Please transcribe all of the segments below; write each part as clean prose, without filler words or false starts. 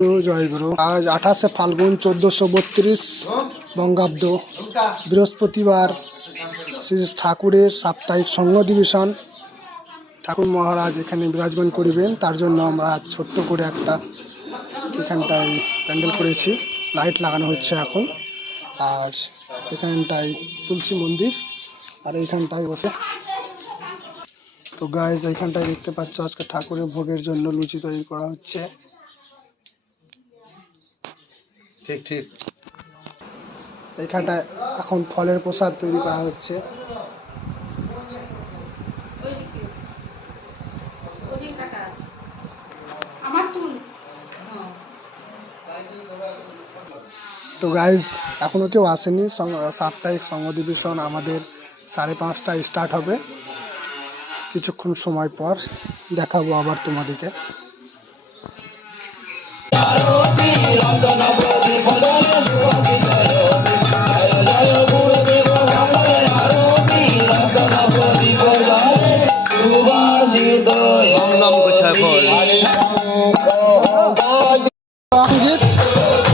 জয় গুরু। আজ 28শে ফাল্গুন 1432 বঙ্গাব্দ, বৃহস্পতিবার, শ্রী ঠাকুরের সাপ্তাহিক সংঘ ডিভিশন। ঠাকুর মহারাজ এখানে বিরাজমান করিবেন, তার জন্য আমরা ছোট্ট করে একটা এখানটায় প্যান্ডেল করেছি। লাইট লাগানো হচ্ছে এখন। আর এখানটায় তুলসী মন্দির, আর এইখানটায় বসে। তো গাইজ, এইখানটায় দেখতে পাচ্ছ আজকে ঠাকুরের ভোগের জন্য লুচি তৈরি করা হচ্ছে। ঠিক ঠিক এইখানটায় এখন ফলের প্রসাদ তৈরি করা হচ্ছে। তো গাইজ, এখনো কেউ আসেনি। সাপ্তাহিক সংঘ ডিভিশন আমাদের 5:30টায় স্টার্ট হবে। কিছুক্ষণ সময় পর দেখাবো আবার তোমাদেরকে।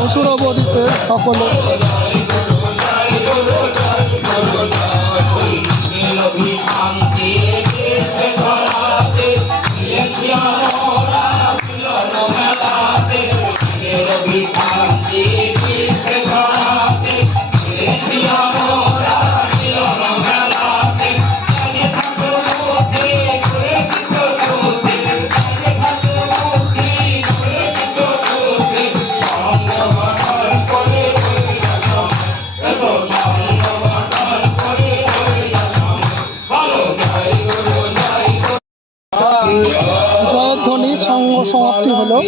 অসুরবদিতে সকলে জয়ধ্বনি সংঘ সমাপ্তি হলো।